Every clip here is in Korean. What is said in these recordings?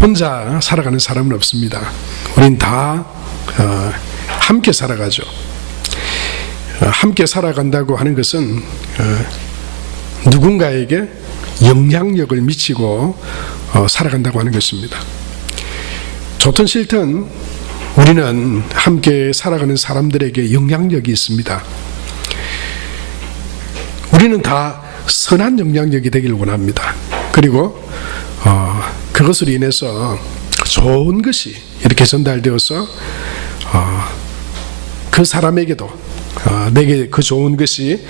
혼자 살아가는 사람은 없습니다. 우린 다 함께 살아가죠. 함께 살아간다고 하는 것은 누군가에게 영향력을 미치고 살아간다고 하는 것입니다. 좋든 싫든 우리는 함께 살아가는 사람들에게 영향력이 있습니다. 우리는 다 선한 영향력이 되기를 원합니다. 그리고 그것으로 인해서 좋은 것이 이렇게 전달되어서 그 사람에게도 내게 그 좋은 것이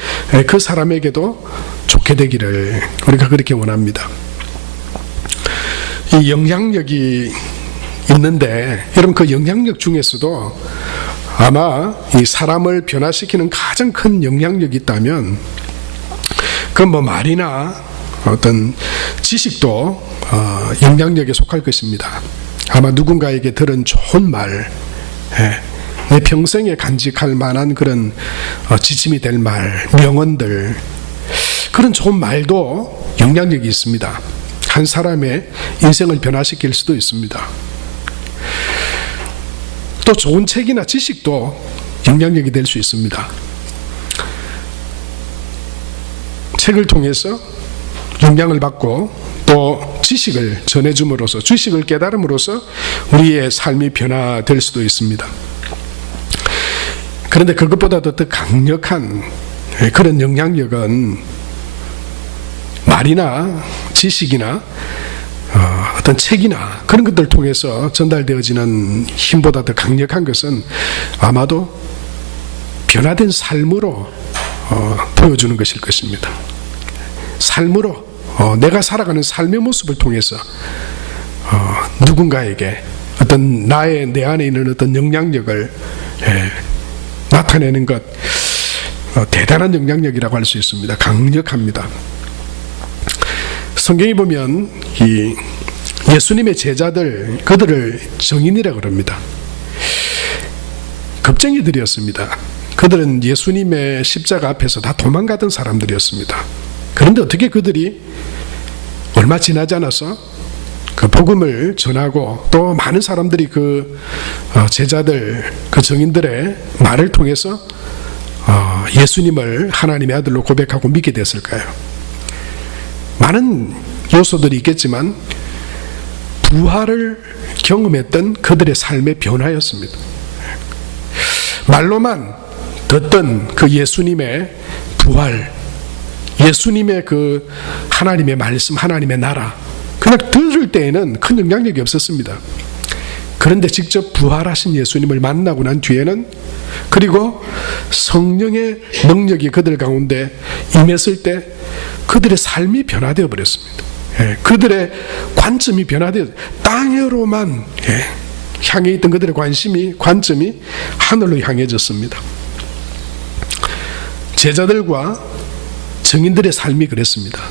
그 사람에게도 좋게 되기를 우리가 그렇게 원합니다. 이 영향력이 있는데 여러분, 그 영향력 중에서도 아마 이 사람을 변화시키는 가장 큰 영향력이 있다면 그건 뭐 말이나 어떤 지식도 영향력에 속할 것입니다. 아마 누군가에게 들은 좋은 말, 내 평생에 간직할 만한 그런 지침이 될 말, 명언들, 그런 좋은 말도 영향력이 있습니다. 한 사람의 인생을 변화시킬 수도 있습니다. 또 좋은 책이나 지식도 영향력이 될 수 있습니다. 책을 통해서 영향을 받고 또 지식을 전해줌으로써, 지식을 깨달음으로써 우리의 삶이 변화될 수도 있습니다. 그런데 그것보다도 더 강력한 그런 영향력은 말이나 지식이나 어떤 책이나 그런 것들을 통해서 전달되어지는 힘보다 더 강력한 것은 아마도 변화된 삶으로 보여주는 것일 것입니다. 삶으로 내가 살아가는 삶의 모습을 통해서 누군가에게 어떤 내 안에 있는 어떤 영향력을 나타내는 것, 대단한 영향력이라고 할 수 있습니다. 강력합니다. 성경에 보면 이 예수님의 제자들, 그들을 정인이라고 그럽니다. 겁쟁이들이었습니다. 그들은 예수님의 십자가 앞에서 다 도망가던 사람들이었습니다. 그런데 어떻게 그들이 얼마 지나지 않아서 그 복음을 전하고 또 많은 사람들이 그 제자들, 그 정인들의 말을 통해서 예수님을 하나님의 아들로 고백하고 믿게 됐을까요? 많은 요소들이 있겠지만 부활을 경험했던 그들의 삶의 변화였습니다. 말로만 듣던 그 예수님의 부활, 예수님의 그 하나님의 말씀, 하나님의 나라, 그냥 들을 때에는 큰 영향력이 없었습니다. 그런데 직접 부활하신 예수님을 만나고 난 뒤에는, 그리고 성령의 능력이 그들 가운데 임했을 때 그들의 삶이 변화되어 버렸습니다. 그들의 관점이 변화되어 땅으로만 향해 있던 그들의 관점이 하늘로 향해졌습니다. 제자들과 정인들의 삶이 그랬습니다.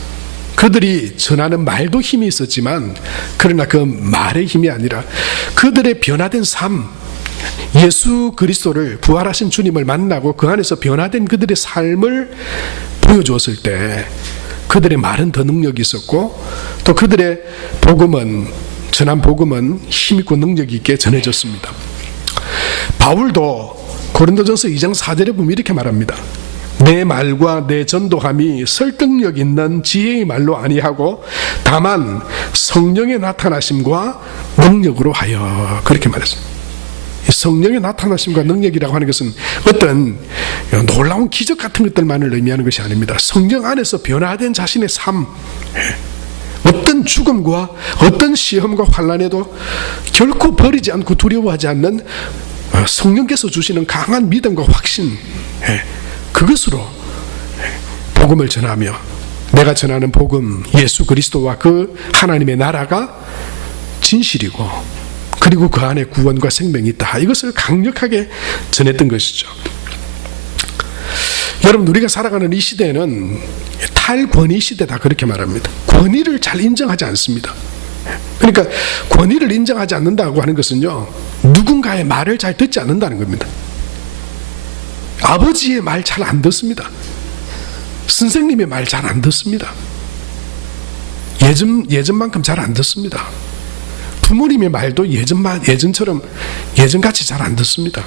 그들이 전하는 말도 힘이 있었지만, 그러나 그 말의 힘이 아니라 그들의 변화된 삶, 예수 그리스도를, 부활하신 주님을 만나고 그 안에서 변화된 그들의 삶을 보여주었을 때 그들의 말은 더 능력이 있었고, 또 그들의 전한 복음은 힘있고 능력이 있게 전해졌습니다. 바울도 고린도전서 2장 4절에 보면 이렇게 말합니다. 내 말과 내 전도함이 설득력 있는 지혜의 말로 아니하고 다만 성령의 나타나심과 능력으로 하여, 그렇게 말했습니다. 성령의 나타나심과 능력이라고 하는 것은 어떤 놀라운 기적 같은 것들만을 의미하는 것이 아닙니다. 성령 안에서 변화된 자신의 삶, 어떤 죽음과 어떤 시험과 환난에도 결코 버리지 않고 두려워하지 않는 성령께서 주시는 강한 믿음과 확신, 그것으로 복음을 전하며, 내가 전하는 복음, 예수 그리스도와 그 하나님의 나라가 진실이고 그리고 그 안에 구원과 생명이 있다, 이것을 강력하게 전했던 것이죠. 여러분, 우리가 살아가는 이 시대는 탈권위 시대다, 그렇게 말합니다. 권위를 잘 인정하지 않습니다. 그러니까 권위를 인정하지 않는다고 하는 것은요, 누군가의 말을 잘 듣지 않는다는 겁니다. 아버지의 말 잘 안 듣습니다. 선생님의 말 잘 안 듣습니다. 예전만큼 잘 안 듣습니다. 부모님의 말도 예전처럼 예전같이 잘 안 듣습니다.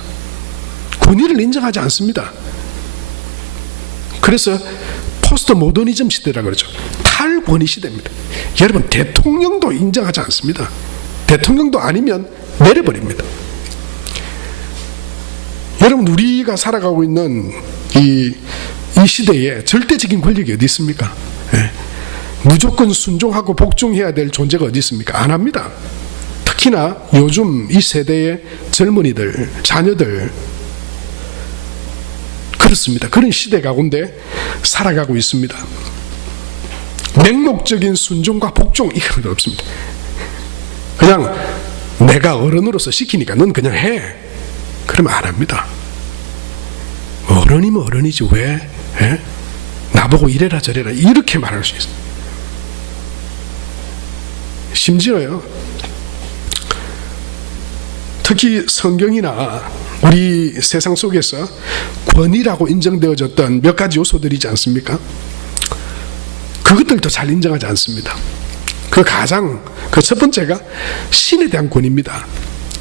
권위를 인정하지 않습니다. 그래서 포스트 모더니즘 시대라 그러죠. 탈권위 시대입니다. 여러분, 대통령도 인정하지 않습니다. 대통령도 아니면 내려버립니다. 여러분, 우리가 살아가고 있는 이 시대에 절대적인 권력이 어디 있습니까? 예. 무조건 순종하고 복종해야 될 존재가 어디 있습니까? 안 합니다. 특히나 요즘 이 세대의 젊은이들, 자녀들, 그렇습니다. 그런 시대 가운데 살아가고 있습니다. 맹목적인 순종과 복종, 이건 없습니다. 그냥 내가 어른으로서 시키니까 넌 그냥 해. 그러면 안 합니다. 어른이면 어른이지 왜? 예? 나보고 이래라 저래라 이렇게 말할 수 있어요. 심지어요, 특히 성경이나 우리 세상 속에서 권위라고 인정되어졌던 몇 가지 요소들이지 않습니까? 그것들도 잘 인정하지 않습니다. 그 첫 번째가 신에 대한 권위입니다.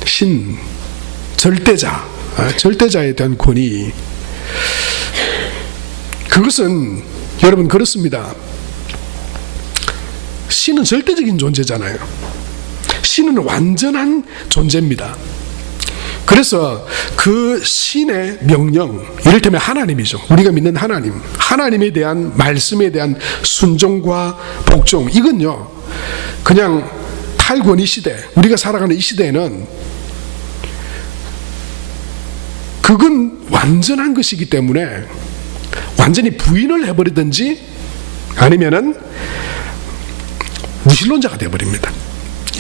신, 절대자에 대한 권위. 그것은 여러분 그렇습니다. 신은 절대적인 존재잖아요. 신은 완전한 존재입니다. 그래서 그 신의 명령, 이를테면 하나님이죠. 우리가 믿는 하나님에 대한 말씀에 대한 순종과 복종, 이건요 그냥 탈권위 시대, 우리가 살아가는 이 시대에는 그건 완전한 것이기 때문에 완전히 부인을 해버리든지 아니면은 무신론자가 되어버립니다.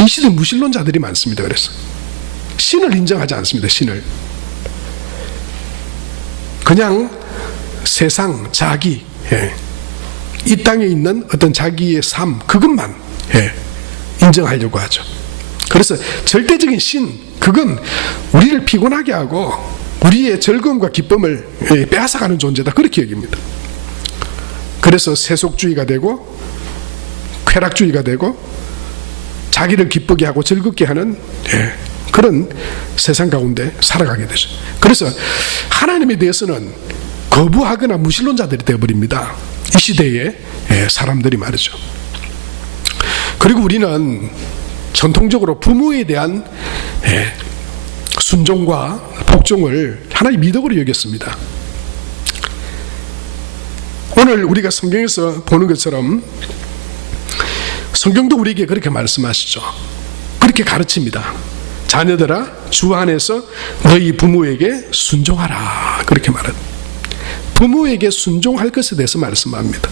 이 시대에 무신론자들이 많습니다. 그래서 신을 인정하지 않습니다. 신을 그냥 세상, 자기, 이 땅에 있는 어떤 자기의 삶, 그것만 인정하려고 하죠. 그래서 절대적인 신, 그건 우리를 피곤하게 하고 우리의 즐거움과 기쁨을 빼앗아가는 존재다, 그렇게 여깁니다. 그래서 세속주의가 되고 쾌락주의가 되고 자기를 기쁘게 하고 즐겁게 하는 그런 세상 가운데 살아가게 되죠. 그래서 하나님에 대해서는 거부하거나 무신론자들이 되어버립니다. 이 시대의 사람들이 말이죠. 그리고 우리는 전통적으로 부모에 대한 순종과 복종을 하나의 미덕으로 여겼습니다. 오늘 우리가 성경에서 보는 것처럼 성경도 우리에게 그렇게 말씀하시죠. 그렇게 가르칩니다. 자녀들아, 주 안에서 너희 부모에게 순종하라, 그렇게 말합니다. 부모에게 순종할 것에 대해서 말씀합니다.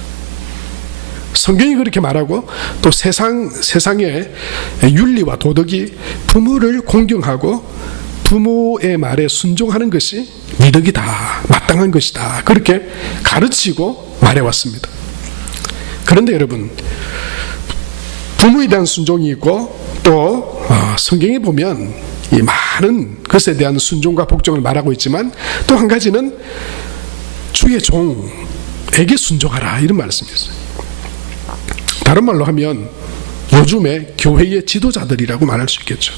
성경이 그렇게 말하고 또 세상의 윤리와 도덕이 부모를 공경하고 부모의 말에 순종하는 것이 미덕이다, 마땅한 것이다, 그렇게 가르치고 말해왔습니다. 그런데 여러분, 부모에 대한 순종이 있고 또 성경에 보면 이 많은 것에 대한 순종과 복종을 말하고 있지만 또 한 가지는 주의 종에게 순종하라, 이런 말씀이 있어요. 다른 말로 하면 요즘에 교회의 지도자들이라고 말할 수 있겠죠.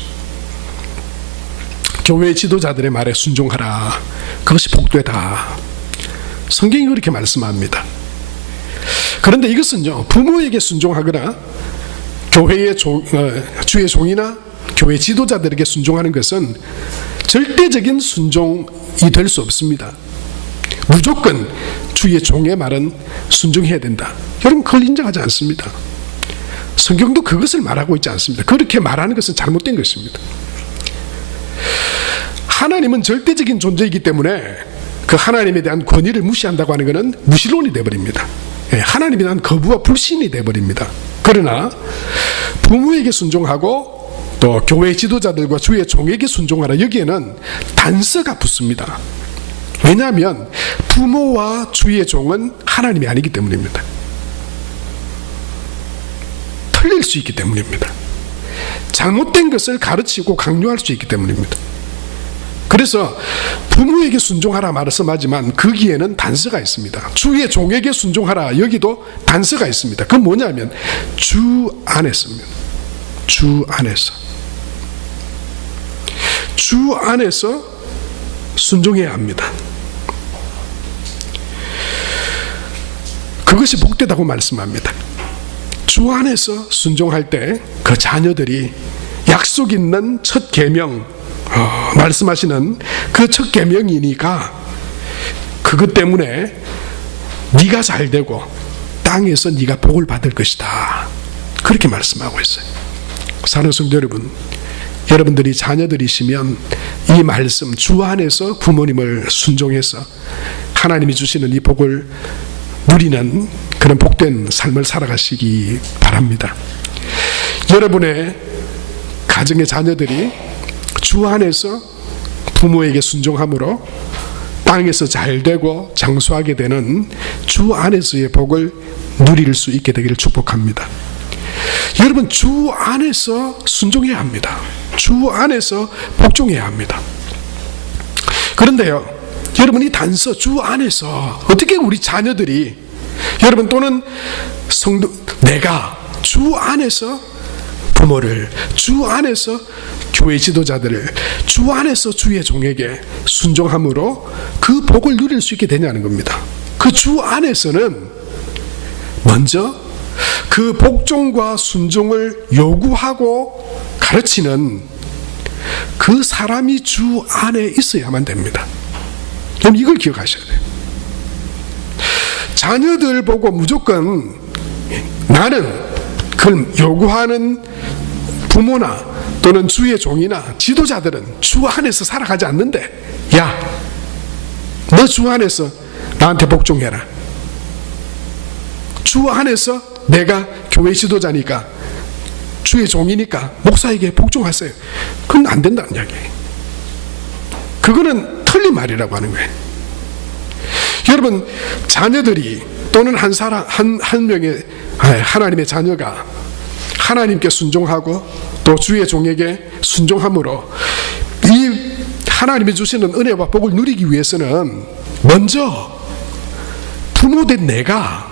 교회의 지도자들의 말에 순종하라, 그것이 복되다, 성경이 그렇게 말씀합니다. 그런데 이것은요, 부모에게 순종하거나 주의 종이나 교회 지도자들에게 순종하는 것은 절대적인 순종이 될 수 없습니다. 무조건 주의 종의 말은 순종해야 된다. 여러분, 그걸 인정하지 않습니다. 성경도 그것을 말하고 있지 않습니다. 그렇게 말하는 것은 잘못된 것입니다. 하나님은 절대적인 존재이기 때문에 그 하나님에 대한 권위를 무시한다고 하는 것은 무신론이 되어버립니다. 하나님에 대한 거부와 불신이 되어버립니다. 그러나 부모에게 순종하고 또 교회 지도자들과 주의 종에게 순종하라, 여기에는 단서가 붙습니다. 왜냐하면 부모와 주의 종은 하나님이 아니기 때문입니다. 틀릴 수 있기 때문입니다. 잘못된 것을 가르치고 강요할 수 있기 때문입니다. 그래서 부모에게 순종하라 말씀하지만 거기에는 단서가 있습니다. 주의 종에게 순종하라, 여기도 단서가 있습니다. 그건 뭐냐면 주 안에서입니다. 주 안에서. 주 안에서 순종해야 합니다. 그것이 복되다고 말씀합니다. 주 안에서 순종할 때 그 자녀들이 약속 있는 첫 계명, 말씀하시는 그 첫 계명이니까 그것 때문에 네가 잘 되고 땅에서 네가 복을 받을 것이다. 그렇게 말씀하고 있어요. 사랑하는 성도 여러분, 여러분들이 자녀들이시면 이 말씀, 주 안에서 부모님을 순종해서 하나님이 주시는 이 복을 누리는 그런 복된 삶을 살아가시기 바랍니다. 여러분의 가정의 자녀들이 주 안에서 부모에게 순종함으로 땅에서 잘 되고 장수하게 되는 주 안에서의 복을 누릴 수 있게 되기를 축복합니다. 여러분, 주 안에서 순종해야 합니다. 주 안에서 복종해야 합니다. 그런데요, 여러분이 단서 주 안에서 어떻게 우리 자녀들이, 여러분 또는 성도, 내가 주 안에서 부모를, 주 안에서 교회 지도자들을, 주 안에서 주의 종에게 순종함으로 그 복을 누릴 수 있게 되냐는 겁니다. 그 주 안에서는 먼저 그 복종과 순종을 요구하고 가르치는 그 사람이 주 안에 있어야만 됩니다. 그럼 이걸 기억하셔야 돼요. 자녀들 보고 무조건 나는 그걸 요구하는 부모나 또는 주의 종이나 지도자들은 주 안에서 살아가지 않는데, 야, 너 주 안에서 나한테 복종해라. 주 안에서 내가 교회 지도자니까, 주의 종이니까 목사에게 복종하세요. 그건 안 된다는 이야기예요. 그거는 틀린 말이라고 하는 거예요. 여러분, 자녀들이 또는 한 명의 하나님의 자녀가 하나님께 순종하고 또 주의 종에게 순종함으로 이 하나님이 주시는 은혜와 복을 누리기 위해서는 먼저 부모된 내가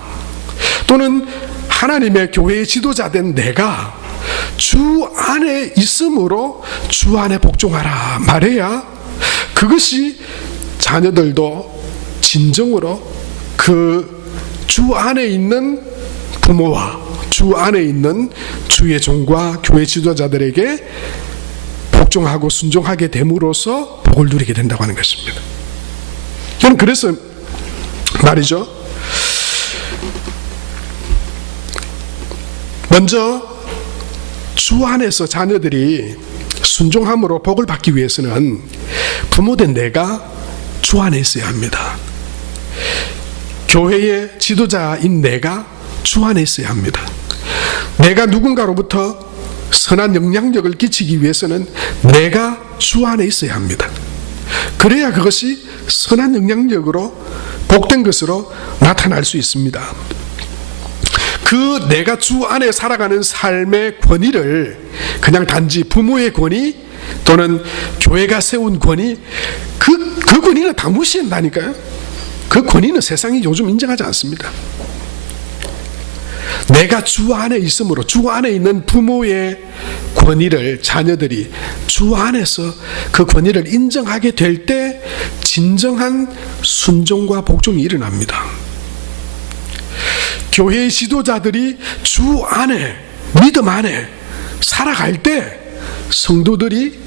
또는 하나님의 교회의 지도자된 내가 주 안에 있으므로 주 안에 복종하라 말해야 그것이 자녀들도 진정으로 그 주 안에 있는 부모와 주 안에 있는 주의 종과 교회 지도자들에게 복종하고 순종하게 됨으로써 복을 누리게 된다고 하는 것입니다. 저는 그래서 말이죠, 먼저 주 안에서 자녀들이 순종함으로 복을 받기 위해서는 부모된 내가 주 안에 있어야 합니다. 교회의 지도자인 내가 주 안에 있어야 합니다. 내가 누군가로부터 선한 영향력을 끼치기 위해서는 내가 주 안에 있어야 합니다. 그래야 그것이 선한 영향력으로 복된 것으로 나타날 수 있습니다. 그 내가 주 안에 살아가는 삶의 권위를 그냥 단지 부모의 권위 또는 교회가 세운 권위, 그 권위는 다 무시한다니까요. 그 권위는 세상이 요즘 인정하지 않습니다. 내가 주 안에 있으므로 주 안에 있는 부모의 권위를 자녀들이 주 안에서 그 권위를 인정하게 될 때 진정한 순종과 복종이 일어납니다. 교회의 지도자들이 주 안에, 믿음 안에 살아갈 때 성도들이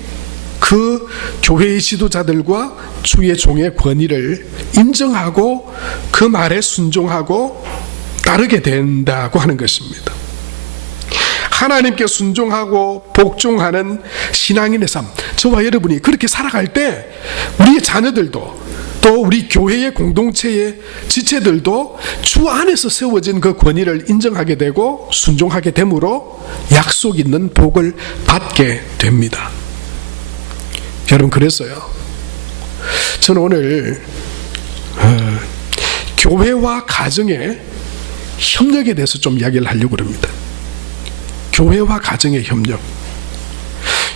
그 교회의 지도자들과 주의 종의 권위를 인정하고 그 말에 순종하고 따르게 된다고 하는 것입니다. 하나님께 순종하고 복종하는 신앙인의 삶, 저와 여러분이 그렇게 살아갈 때 우리의 자녀들도 또 우리 교회의 공동체의 지체들도 주 안에서 세워진 그 권위를 인정하게 되고 순종하게 되므로 약속 있는 복을 받게 됩니다. 여러분, 그래서요, 저는 오늘 교회와 가정의 협력에 대해서 좀 이야기를 하려고 합니다. 교회와 가정의 협력.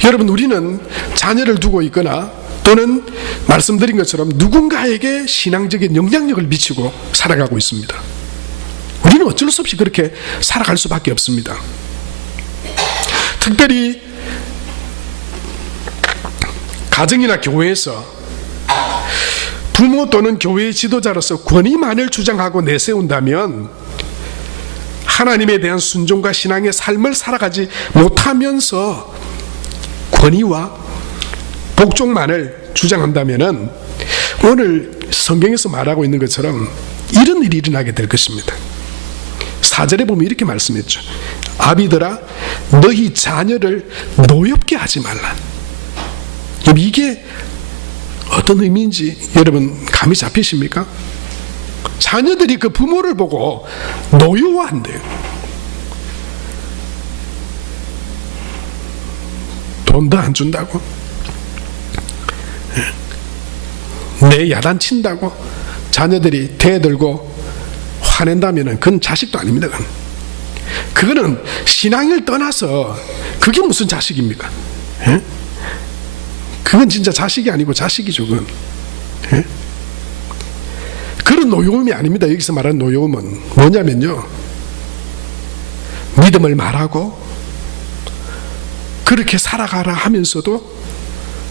여러분, 우리는 자녀를 두고 있거나 또는 말씀드린 것처럼 누군가에게 신앙적인 영향력을 미치고 살아가고 있습니다. 우리는 어쩔 수 없이 그렇게 살아갈 수밖에 없습니다. 특별히 가정이나 교회에서 부모 또는 교회의 지도자로서 권위만을 주장하고 내세운다면 하나님에 대한 순종과 신앙의 삶을 살아가지 못하면서 권위와 복종만을 주장한다면 오늘 성경에서 말하고 있는 것처럼 이런 일이 일어나게 될 것입니다. 4절에 보면 이렇게 말씀했죠. 아비들아 너희 자녀를 노엽게 하지 말라. 이게 어떤 의미인지 여러분 감이 잡히십니까? 자녀들이 그 부모를 보고 노여워한대요. 돈도 안 준다고, 내 야단친다고 자녀들이 대들고 화낸다면 그건 자식도 아닙니다. 그거는 신앙을 떠나서 그게 무슨 자식입니까? 그건 진짜 자식이 아니고 자식이죠. 그건. 그런 노여움이 아닙니다. 여기서 말하는 노여움은 뭐냐면요, 믿음을 말하고 그렇게 살아가라 하면서도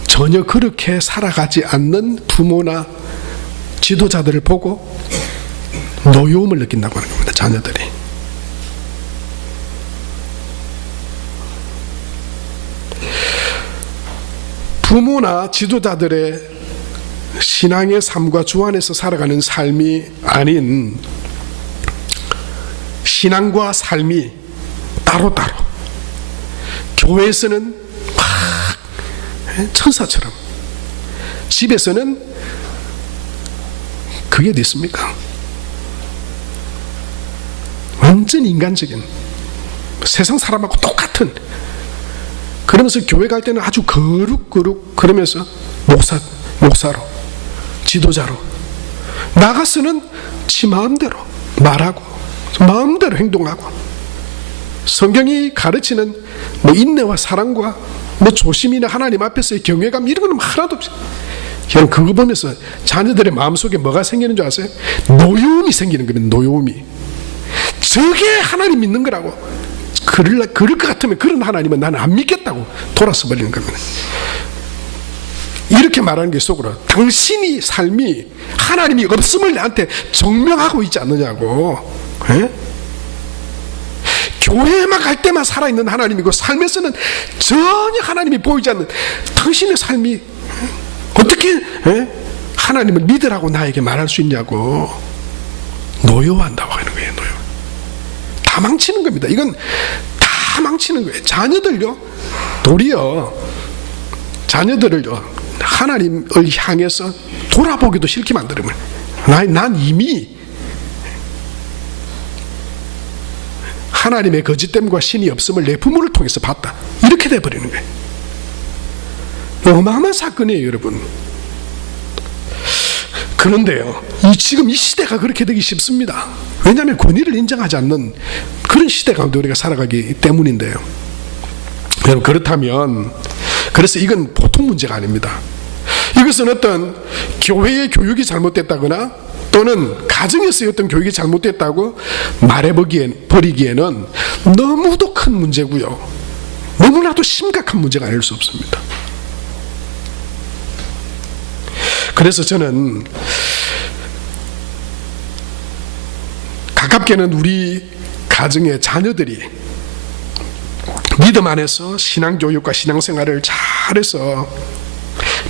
전혀 그렇게 살아가지 않는 부모나 지도자들을 보고 노여움을 느낀다고 하는 겁니다. 자녀들이. 부모나 지도자들의 신앙의 삶과 주 안에서 살아가는 삶이 아닌 신앙과 삶이 따로따로, 교회에서는 막 천사처럼, 집에서는 그게 어디 있습니까? 완전 인간적인, 세상 사람하고 똑같은, 그러면서 교회 갈 때는 아주 거룩거룩 그러면서 목사로, 지도자로 나가서는 지 마음대로 말하고 마음대로 행동하고, 성경이 가르치는 뭐 인내와 사랑과 뭐 조심이나 하나님 앞에서의 경외감 이런 거는 하나도 없어요. 여러분 그거 보면서 자녀들의 마음속에 뭐가 생기는 줄 아세요? 노여움이 생기는 겁니다. 노여움이. 저게 하나님 믿는 거라고. 그럴 것 같으면 그런 하나님은 나는 안 믿겠다고 돌아서 버리는 겁니다. 이렇게 말하는 게 속으로 당신이 삶이 하나님이 없음을 나한테 증명하고 있지 않느냐고. 교회에만 갈 때만 살아있는 하나님이고 삶에서는 전혀 하나님이 보이지 않는 당신의 삶이 어떻게 하나님을 믿으라고 나에게 말할 수 있냐고. 노여워한다고 하는 거예요. 노여. 다 망치는 겁니다. 이건 다 망치는 거예요. 자녀들요, 도리어 자녀들을요 하나님을 향해서 돌아보기도 싫게 만들면 난 이미 하나님의 거짓됨과 신이 없음을 내 부모를 통해서 봤다, 이렇게 돼버리는 거예요. 어마어마한 사건이에요, 여러분. 그런데요, 지금 이 시대가 그렇게 되기 쉽습니다. 왜냐하면 권위를 인정하지 않는 그런 시대 가운데 우리가 살아가기 때문인데요. 여러분 그렇다면, 그래서 이건 보통 문제가 아닙니다. 이것은 어떤 교회의 교육이 잘못됐다거나 또는 가정에서의 어떤 교육이 잘못됐다고 말해버리기에는 너무도 큰 문제고요, 너무나도 심각한 문제가 아닐 수 없습니다. 그래서 저는 가깝게는 우리 가정의 자녀들이 믿음 안에서 신앙교육과 신앙생활을 잘해서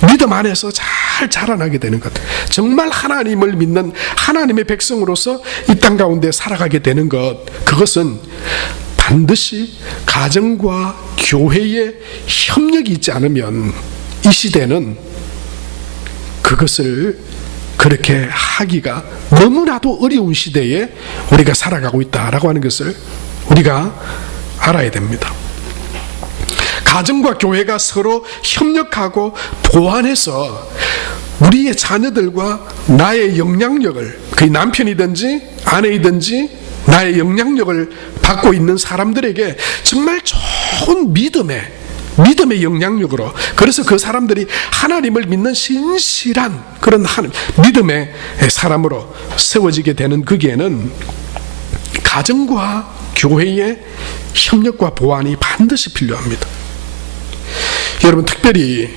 믿음 안에서 잘 자라나게 되는 것, 정말 하나님을 믿는 하나님의 백성으로서 이 땅 가운데 살아가게 되는 것, 그것은 반드시 가정과 교회의 협력이 있지 않으면 이 시대는 그것을 그렇게 하기가 너무나도 어려운 시대에 우리가 살아가고 있다라고 하는 것을 우리가 알아야 됩니다. 가정과 교회가 서로 협력하고 보완해서 우리의 자녀들과 나의 영향력을, 그게 남편이든지 아내이든지 나의 영향력을 받고 있는 사람들에게 정말 좋은 믿음의 영향력으로, 그래서 그 사람들이 하나님을 믿는 신실한 그런 믿음의 사람으로 세워지게 되는 거기에는 가정과 교회의 협력과 보완이 반드시 필요합니다. 여러분 특별히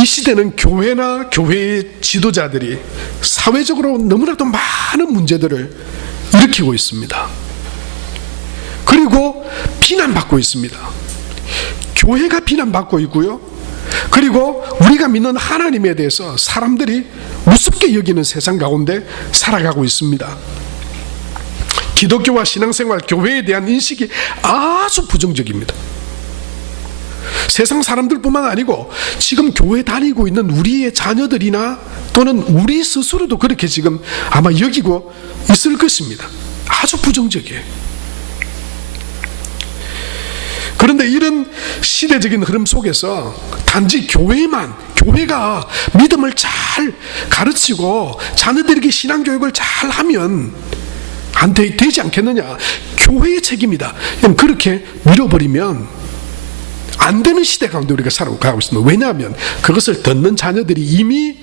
이 시대는 교회나 교회의 지도자들이 사회적으로 너무나도 많은 문제들을 일으키고 있습니다. 그리고 비난받고 있습니다. 교회가 비난받고 있고요. 그리고 우리가 믿는 하나님에 대해서 사람들이 우습게 여기는 세상 가운데 살아가고 있습니다. 기독교와 신앙생활, 교회에 대한 인식이 아주 부정적입니다. 세상 사람들뿐만 아니고 지금 교회 다니고 있는 우리의 자녀들이나 또는 우리 스스로도 그렇게 지금 아마 여기고 있을 것입니다. 아주 부정적이에요. 그런데 이런 시대적인 흐름 속에서 단지 교회가 믿음을 잘 가르치고 자녀들에게 신앙교육을 잘 하면 되지 않겠느냐. 교회의 책임이다. 그렇게 밀어버리면 안 되는 시대 가운데 우리가 살아가고 있습니다. 왜냐하면 그것을 듣는 자녀들이 이미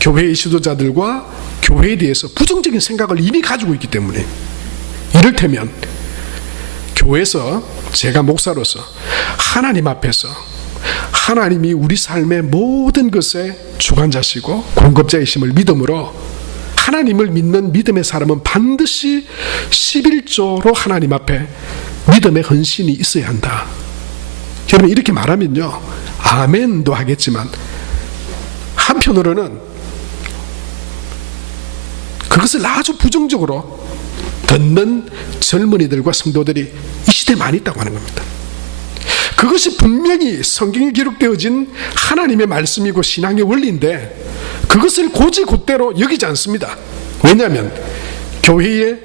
교회의 지도자들과 교회에 대해서 부정적인 생각을 이미 가지고 있기 때문에, 이를테면 교회에서 제가 목사로서 하나님 앞에서 하나님이 우리 삶의 모든 것의 주관자시고 공급자이심을 믿음으로, 하나님을 믿는 믿음의 사람은 반드시 11조로 하나님 앞에 믿음의 헌신이 있어야 한다. 여러분, 이렇게 말하면요, 아멘도 하겠지만 한편으로는 그것을 아주 부정적으로 듣는 젊은이들과 성도들이 이 시대에 많이 있다고 하는 겁니다. 그것이 분명히 성경에 기록되어진 하나님의 말씀이고 신앙의 원리인데 그것을 곧이곧대로 여기지 않습니다. 왜냐하면 교회의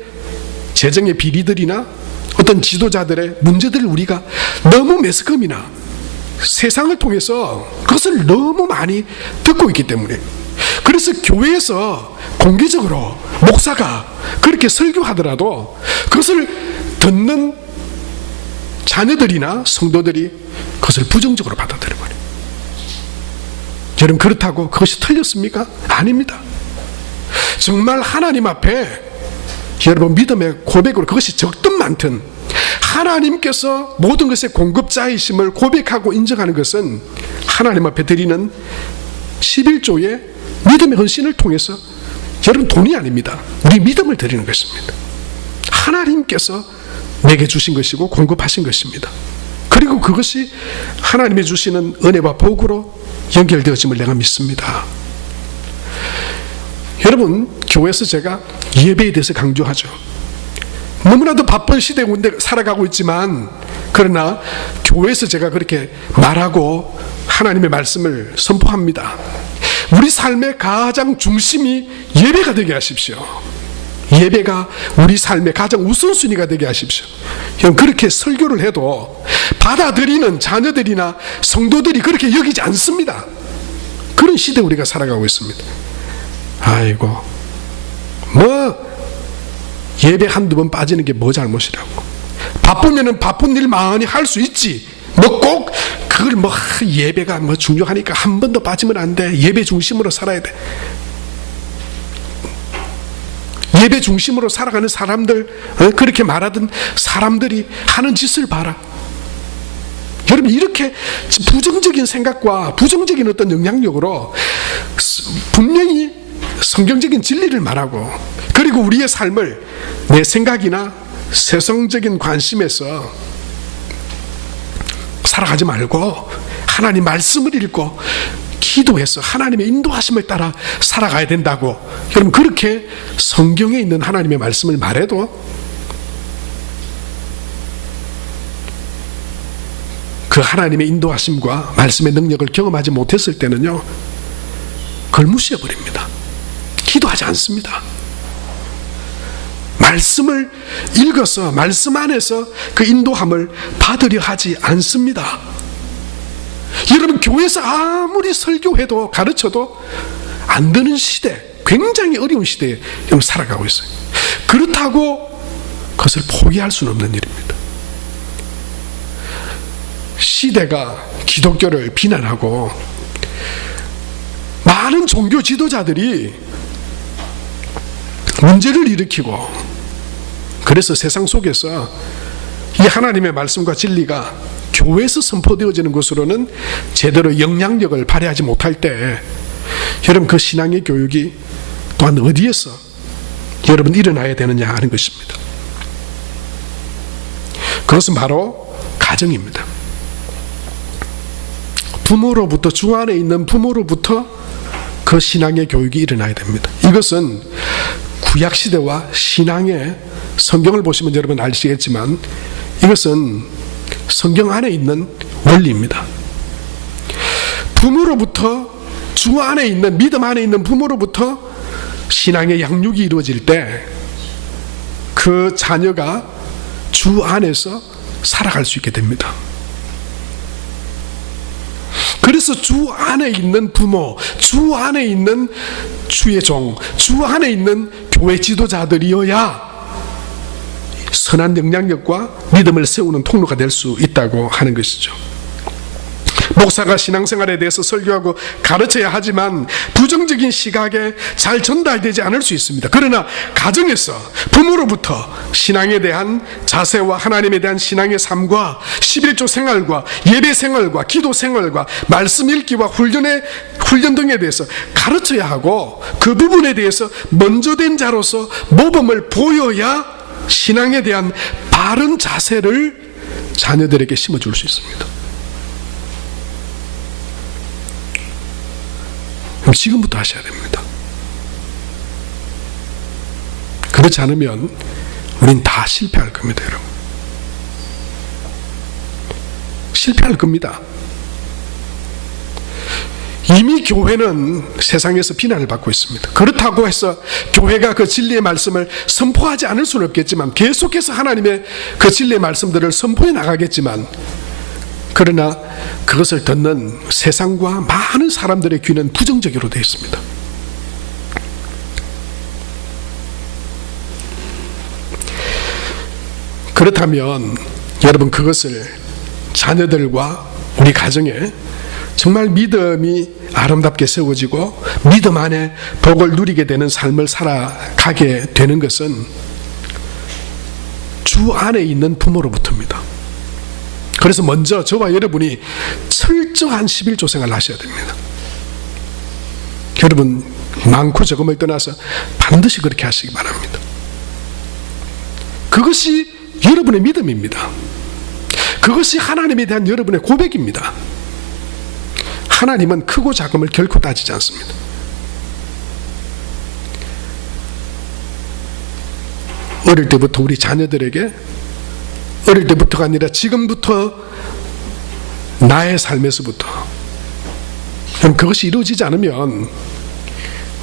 재정의 비리들이나 어떤 지도자들의 문제들을 우리가 너무 매스컴이나 세상을 통해서 그것을 너무 많이 듣고 있기 때문에, 그래서 교회에서 공개적으로 목사가 그렇게 설교하더라도 그것을 듣는 자녀들이나 성도들이 그것을 부정적으로 받아들여버려요. 여러분, 그렇다고 그것이 틀렸습니까? 아닙니다. 정말 하나님 앞에 여러분 믿음의 고백으로 그것이 적든 많든 하나님께서 모든 것의 공급자이심을 고백하고 인정하는 것은 하나님 앞에 드리는 11조의 믿음의 헌신을 통해서, 여러분 돈이 아닙니다. 우리 믿음을 드리는 것입니다. 하나님께서 내게 주신 것이고 공급하신 것입니다. 그리고 그것이 하나님이 주시는 은혜와 복으로 연결되어짐을 내가 믿습니다. 여러분, 교회에서 제가 예배에 대해서 강조하죠. 너무나도 바쁜 시대 가운데 살아가고 있지만, 그러나 교회에서 제가 그렇게 말하고 하나님의 말씀을 선포합니다. 우리 삶의 가장 중심이 예배가 되게 하십시오. 예배가 우리 삶의 가장 우선순위가 되게 하십시오. 그렇게 설교를 해도 받아들이는 자녀들이나 성도들이 그렇게 여기지 않습니다. 그런 시대 우리가 살아가고 있습니다. 아이고, 예배 한두 번 빠지는 게 뭐 잘못이라고. 바쁘면은 바쁜 일 많이 할 수 있지. 꼭 그걸 예배가 중요하니까 한 번도 빠지면 안 돼. 예배 중심으로 살아야 돼. 예배 중심으로 살아가는 사람들, 그렇게 말하던 사람들이 하는 짓을 봐라. 여러분, 이렇게 부정적인 생각과 부정적인 어떤 영향력으로 분명히 성경적인 진리를 말하고, 그리고 우리의 삶을 내 생각이나 세상적인 관심에서 살아가지 말고 하나님 말씀을 읽고 기도해서 하나님의 인도하심을 따라 살아가야 된다고, 여러분, 그렇게 성경에 있는 하나님의 말씀을 말해도 그 하나님의 인도하심과 말씀의 능력을 경험하지 못했을 때는요, 그걸 무시해버립니다. 기도하지 않습니다. 말씀을 읽어서 말씀 안에서 그 인도함을 받으려 하지 않습니다. 여러분, 교회에서 아무리 설교해도 가르쳐도 안 되는 시대, 굉장히 어려운 시대에 살아가고 있어요. 그렇다고 그것을 포기할 수는 없는 일입니다. 시대가 기독교를 비난하고 많은 종교 지도자들이 문제를 일으키고, 그래서 세상 속에서 이 하나님의 말씀과 진리가 교회에서 선포되어지는 것으로는 제대로 영향력을 발휘하지 못할 때 여러분 그 신앙의 교육이 또한 어디에서 여러분 일어나야 되느냐 하는 것입니다. 그것은 바로 가정입니다. 부모로부터, 주 안에 있는 부모로부터 그 신앙의 교육이 일어나야 됩니다. 이것은 구약시대와 신앙의 성경을 보시면 여러분 아시겠지만 이것은 성경 안에 있는 원리입니다. 부모로부터, 주 안에 있는, 믿음 안에 있는 부모로부터 신앙의 양육이 이루어질 때 그 자녀가 주 안에서 살아갈 수 있게 됩니다. 그래서 주 안에 있는 부모, 주 안에 있는 주의 종, 주 안에 있는 교회 지도자들이어야 선한 영향력과 믿음을 세우는 통로가 될 수 있다고 하는 것이죠. 목사가 신앙생활에 대해서 설교하고 가르쳐야 하지만 부정적인 시각에 잘 전달되지 않을 수 있습니다. 그러나 가정에서 부모로부터 신앙에 대한 자세와 하나님에 대한 신앙의 삶과 11조 생활과 예배 생활과 기도 생활과 말씀 읽기와 훈련 등에 대해서 가르쳐야 하고 그 부분에 대해서 먼저 된 자로서 모범을 보여야 신앙에 대한 바른 자세를 자녀들에게 심어줄 수 있습니다. 그럼 지금부터 하셔야 됩니다. 그렇지 않으면 우린 다 실패할 겁니다, 여러분. 실패할 겁니다. 이미 교회는 세상에서 비난을 받고 있습니다. 그렇다고 해서 교회가 그 진리의 말씀을 선포하지 않을 수는 없겠지만 계속해서 하나님의 그 진리의 말씀들을 선포해 나가겠지만 그러나 그것을 듣는 세상과 많은 사람들의 귀는 부정적으로 되어 있습니다. 그렇다면 여러분 그것을 자녀들과 우리 가정에 정말 믿음이 아름답게 세워지고 믿음 안에 복을 누리게 되는 삶을 살아가게 되는 것은 주 안에 있는 부모로부터입니다. 그래서 먼저 저와 여러분이 철저한 11조 생활을 하셔야 됩니다. 여러분 많고 적음을 떠나서 반드시 그렇게 하시기 바랍니다. 그것이 여러분의 믿음입니다. 그것이 하나님에 대한 여러분의 고백입니다. 하나님은 크고 작음을 결코 따지지 않습니다. 어릴 때부터 우리 자녀들에게 어릴 때부터가 아니라 지금부터 나의 삶에서부터 그것이 이루어지지 않으면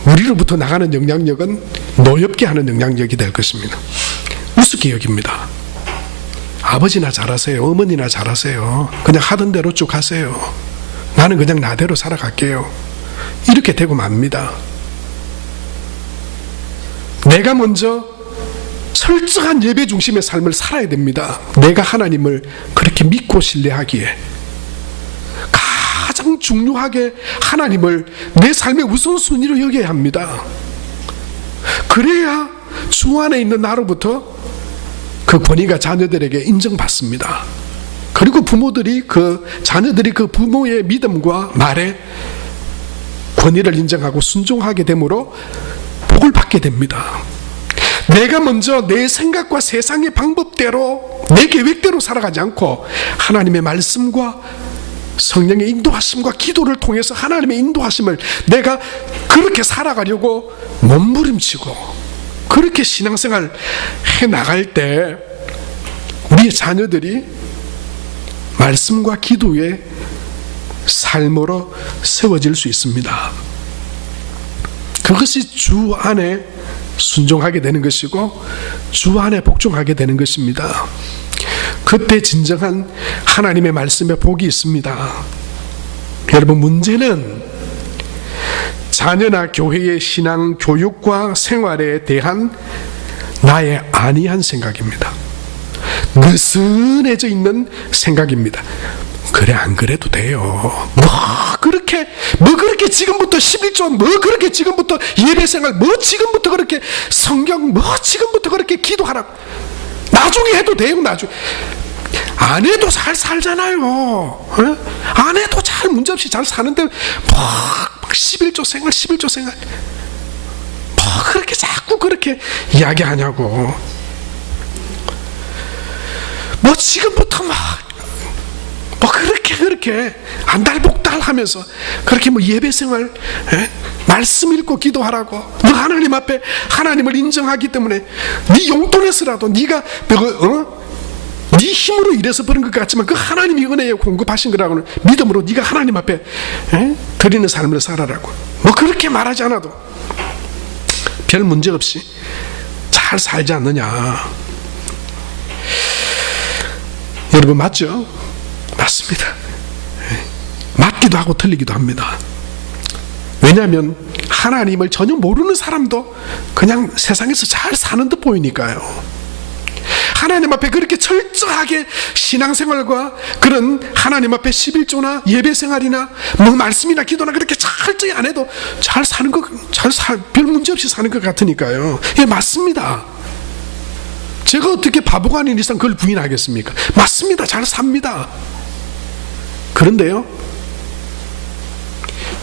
우리로부터 나가는 영향력은 노엽게 하는 영향력이 될 것입니다. 우습게 여깁니다. 아버지나 잘하세요. 어머니나 잘하세요. 그냥 하던 대로 쭉 하세요. 나는 그냥 나대로 살아갈게요. 이렇게 되고 맙니다. 내가 먼저 철저한 예배 중심의 삶을 살아야 됩니다. 내가 하나님을 그렇게 믿고 신뢰하기에 가장 중요하게 하나님을 내 삶의 우선순위로 여겨야 합니다. 그래야 주 안에 있는 나로부터 그 권위가 자녀들에게 인정받습니다. 그리고 자녀들이 그 부모의 믿음과 말에 권위를 인정하고 순종하게 되므로 복을 받게 됩니다. 내가 먼저 내 생각과 세상의 방법대로 내 계획대로 살아가지 않고 하나님의 말씀과 성령의 인도하심과 기도를 통해서 하나님의 인도하심을 내가 그렇게 살아가려고 몸부림치고 그렇게 신앙생활 해나갈 때 우리의 자녀들이 말씀과 기도의 삶으로 세워질 수 있습니다. 그것이 주 안에 순종하게 되는 것이고 주 안에 복종하게 되는 것입니다. 그때 진정한 하나님의 말씀에 복이 있습니다. 여러분 문제는 자녀나 교회의 신앙 교육과 생활에 대한 나의 안이한 생각입니다. 느슨해져 있는 생각입니다. 그래 안 그래도 돼요. 뭐 그렇게 지금부터 11조 그렇게 지금부터 예배생활 지금부터 그렇게 성경 지금부터 그렇게 기도하라고 나중에 해도 돼요. 나중에 아내도 잘 살잖아요. 아내도 잘 문제없이 잘 사는데 막 11조 생활 뭐 그렇게 자꾸 그렇게 이야기하냐고. 뭐 지금부터 뭐 그렇게 안달복달 하면서 그렇게 뭐 예배 생활, 말씀 읽고 기도하라고. 너 하나님 앞에 하나님을 인정하기 때문에 네 용돈에서라도 네가 네 힘으로 일해서 버는 것 같지만 그 하나님이 은혜에 공급하신 거라고는 믿음으로 네가 하나님 앞에 드리는 삶을 살아라고. 뭐 그렇게 말하지 않아도 별 문제 없이 잘 살지 않느냐. 여러분 맞죠? 맞습니다. 맞기도 하고 틀리기도 합니다. 왜냐하면 하나님을 전혀 모르는 사람도 그냥 세상에서 잘 사는 듯 보이니까요. 하나님 앞에 그렇게 철저하게 신앙생활과 그런 하나님 앞에 11조나 예배생활이나 뭐 말씀이나 기도나 그렇게 철저히 안 해도 잘 사는 것, 별 문제 없이 사는 것 같으니까요. 예, 맞습니다. 제가 어떻게 바보가 아닌 이상 그걸 부인하겠습니까? 맞습니다. 잘 삽니다. 그런데요,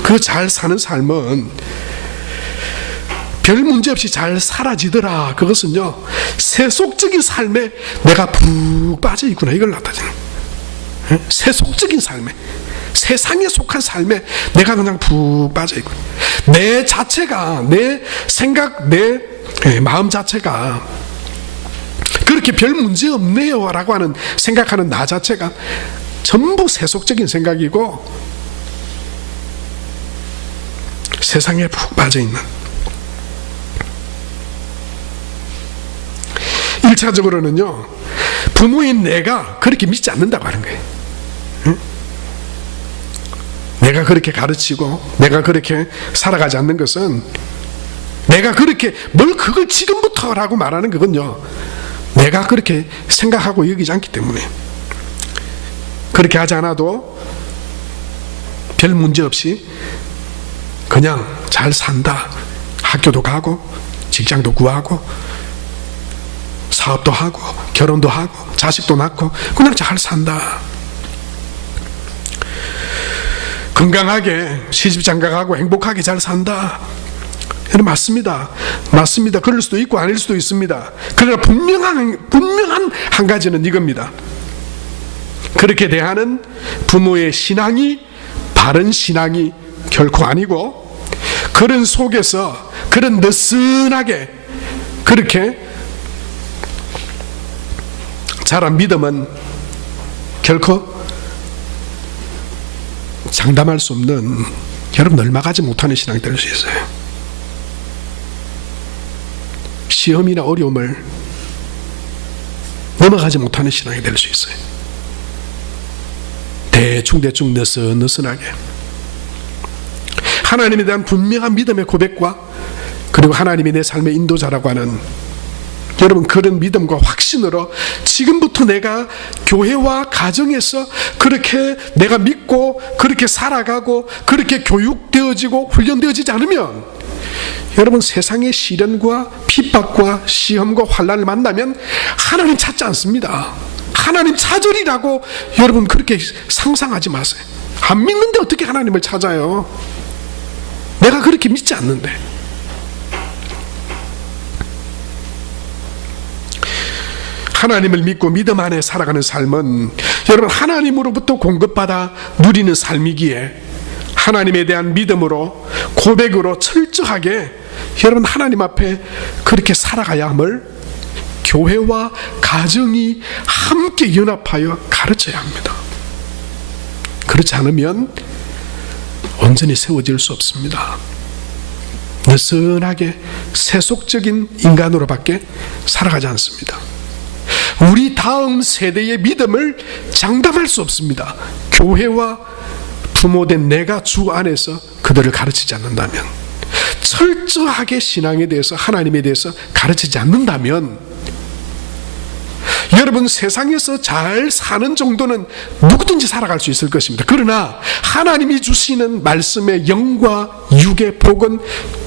그 잘 사는 삶은 별 문제 없이 잘 사라지더라. 그것은요, 세속적인 삶에 내가 푹 빠져 있구나, 이걸 나타내는. 세속적인 삶에, 세상에 속한 삶에 내가 그냥 푹 빠져 있구나. 내 자체가, 내 생각, 내 마음 자체가 그렇게 별 문제 없네요 라고 하는 생각하는 나 자체가 전부 세속적인 생각이고 세상에 푹 빠져 있는. 1차적으로는요, 부모인 내가 그렇게 믿지 않는다고 하는 거예요. 응? 내가 그렇게 가르치고 내가 그렇게 살아가지 않는 것은, 내가 그렇게 뭘 그걸 지금부터 라고 말하는 그건요, 내가 그렇게 생각하고 여기지 않기 때문에. 그렇게 하지 않아도 별 문제 없이 그냥 잘 산다. 학교도 가고 직장도 구하고 사업도 하고 결혼도 하고 자식도 낳고 그냥 잘 산다. 건강하게 시집장가가고 행복하게 잘 산다. 맞습니다. 맞습니다. 그럴 수도 있고 아닐 수도 있습니다. 그러나 분명한 한 가지는 이겁니다. 그렇게 대하는 부모의 신앙이 바른 신앙이 결코 아니고, 그런 속에서 그런 느슨하게 그렇게 자란 믿음은 결코 장담할 수 없는, 여러분 얼마가지 못하는 신앙이 될 수 있어요. 시험이나 어려움을 넘어가지 못하는 신앙이 될 수 있어요. 대충 느슨하게 하나님에 대한 분명한 믿음의 고백과, 그리고 하나님이 내 삶의 인도자라고 하는, 여러분 그런 믿음과 확신으로 지금부터 내가 교회와 가정에서 그렇게 내가 믿고 그렇게 살아가고 그렇게 교육되어지고 훈련되어지지 않으면, 여러분 세상의 시련과 핍박과 시험과 환난을 만나면 하나님 찾지 않습니다. 하나님 찾으리라고 여러분 그렇게 상상하지 마세요. 안 믿는데 어떻게 하나님을 찾아요? 내가 그렇게 믿지 않는데. 하나님을 믿고 믿음 안에 살아가는 삶은 여러분 하나님으로부터 공급받아 누리는 삶이기에, 하나님에 대한 믿음으로 고백으로 철저하게 여러분 하나님 앞에 그렇게 살아가야 함을 교회와 가정이 함께 연합하여 가르쳐야 합니다. 그렇지 않으면 온전히 세워질 수 없습니다. 느슨하게 세속적인 인간으로밖에 살아가지 않습니다. 우리 다음 세대의 믿음을 장담할 수 없습니다. 교회와 부모된 내가 주 안에서 그들을 가르치지 않는다면, 철저하게 신앙에 대해서 하나님에 대해서 가르치지 않는다면, 여러분 세상에서 잘 사는 정도는 누구든지 살아갈 수 있을 것입니다. 그러나 하나님이 주시는 말씀의 영과 육의 복은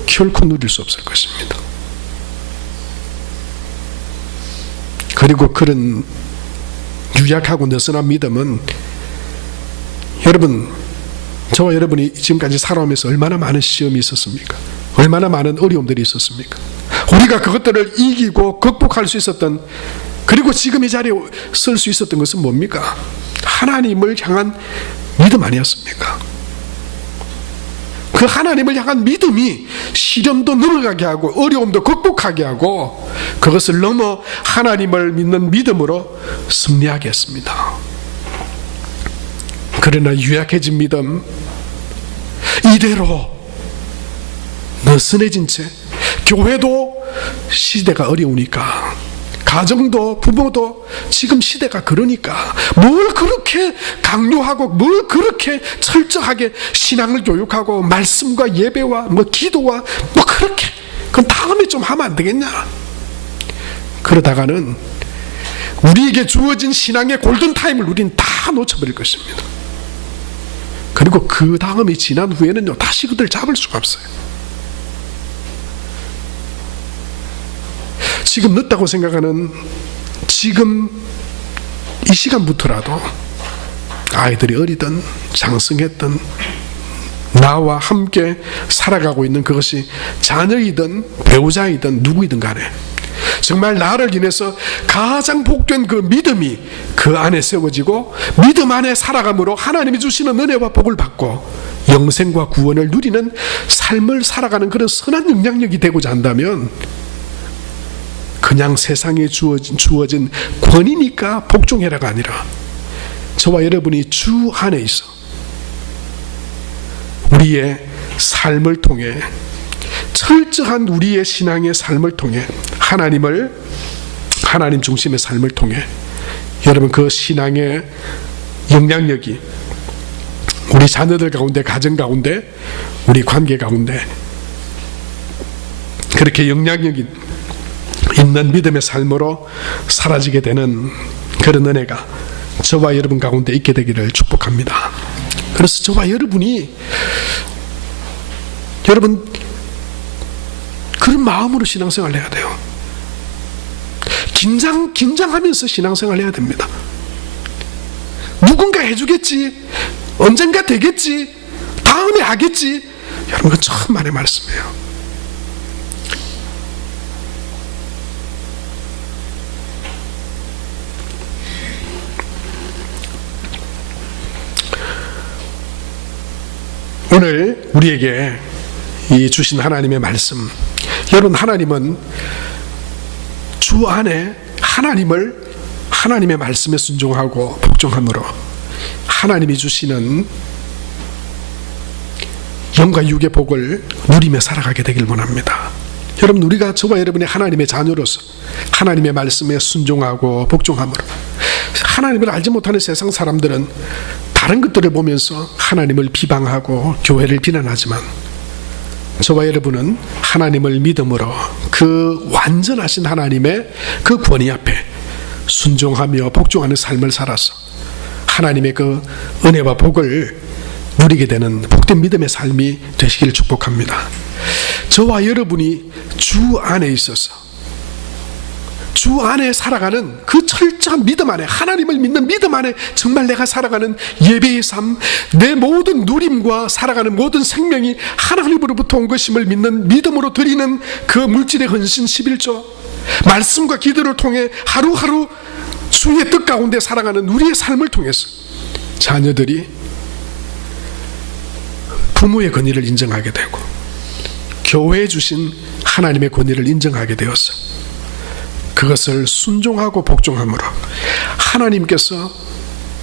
결코 누릴 수 없을 것입니다. 그리고 그런 유약하고 느슨한 믿음은 여러분, 저와 여러분이 지금까지 살아오면서 얼마나 많은 시험이 있었습니까? 얼마나 많은 어려움들이 있었습니까? 우리가 그것들을 이기고 극복할 수 있었던, 그리고 지금 이 자리에 설 수 있었던 것은 뭡니까? 하나님을 향한 믿음 아니었습니까? 그 하나님을 향한 믿음이 시련도 넘어가게 하고 어려움도 극복하게 하고 그것을 넘어 하나님을 믿는 믿음으로 승리하게 했습니다. 그러나 유약해진 믿음, 이대로 느슨해진 채 교회도 시대가 어려우니까, 가정도 부모도 지금 시대가 그러니까 뭘 그렇게 강요하고 뭘 그렇게 철저하게 신앙을 교육하고 말씀과 예배와 기도와 그렇게 그건 다음에 좀 하면 안 되겠냐. 그러다가는 우리에게 주어진 신앙의 골든타임을 우리는 다 놓쳐버릴 것입니다. 그리고 그 다음이 지난 후에는요, 다시 그들 잡을 수가 없어요. 지금 늦다고 생각하는 지금 이 시간부터라도 아이들이 어리든 장성했든 나와 함께 살아가고 있는 그것이 자녀이든 배우자이든 누구이든 간에 정말 나를 인해서 가장 복된 그 믿음이 그 안에 세워지고 믿음 안에 살아감으로 하나님이 주시는 은혜와 복을 받고 영생과 구원을 누리는 삶을 살아가는 그런 선한 영향력이 되고자 한다면, 그냥 세상에 주어진 권위니까 복종해라가 아니라 저와 여러분이 주 안에 있어 우리의 삶을 통해, 철저한 우리의 신앙의 삶을 통해, 하나님 중심의 삶을 통해 여러분 그 신앙의 영향력이 우리 자녀들 가운데, 가정 가운데, 우리 관계 가운데 그렇게 영향력이 있는 믿음의 삶으로 사라지게 되는 그런 은혜가 저와 여러분 가운데 있게 되기를 축복합니다. 그래서 저와 여러분이 그런 마음으로 신앙생활을 해야 돼요. 긴장하면서 신앙생활을 해야 됩니다. 누군가 해주겠지, 언젠가 되겠지, 다음에 하겠지. 여러분, 그건 천만의 말씀이에요. 오늘 우리에게 이 주신 하나님의 말씀, 여러분, 하나님은 주 안에 하나님의 말씀에 순종하고 복종함으로 하나님이 주시는 영과 육의 복을 누리며 살아가게 되길 원합니다. 여러분, 우리가 저와 여러분이 하나님의 자녀로서 하나님의 말씀에 순종하고 복종함으로, 하나님을 알지 못하는 세상 사람들은 다른 것들을 보면서 하나님을 비방하고 교회를 비난하지만 저와 여러분은 하나님을 믿음으로 그 완전하신 하나님의 그 권위 앞에 순종하며 복종하는 삶을 살아서 하나님의 그 은혜와 복을 누리게 되는 복된 믿음의 삶이 되시기를 축복합니다. 저와 여러분이 주 안에 있어서 주 안에 살아가는 그 철저한 믿음 안에, 하나님을 믿는 믿음 안에 정말 내가 살아가는 예배의 삶, 내 모든 누림과 살아가는 모든 생명이 하나님으로부터 온 것임을 믿는 믿음으로 드리는 그 물질의 헌신 11조, 말씀과 기도를 통해 하루하루 주의 뜻 가운데 살아가는 우리의 삶을 통해서 자녀들이 부모의 권위를 인정하게 되고 교회에 주신 하나님의 권위를 인정하게 되어서 그것을 순종하고 복종함으로 하나님께서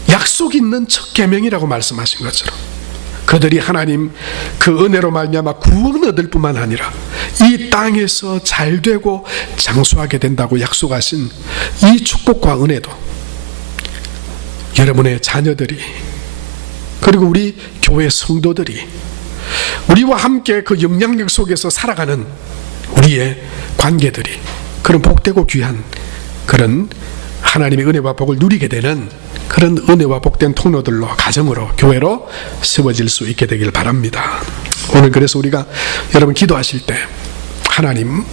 약속 있는 첫 계명이라고 말씀하신 것처럼 그들이 하나님 그 은혜로 말미암아 구원을 얻을 뿐만 아니라 이 땅에서 잘되고 장수하게 된다고 약속하신 이 축복과 은혜도 여러분의 자녀들이, 그리고 우리 교회 성도들이 우리와 함께 그 영향력 속에서 살아가는 우리의 관계들이 그런 복되고 귀한 그런 하나님의 은혜와 복을 누리게 되는 그런 은혜와 복된 통로들로, 가정으로, 교회로 세워질 수 있게 되길 바랍니다. 오늘 그래서 우리가 여러분 기도하실 때 하나님을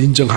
인정하고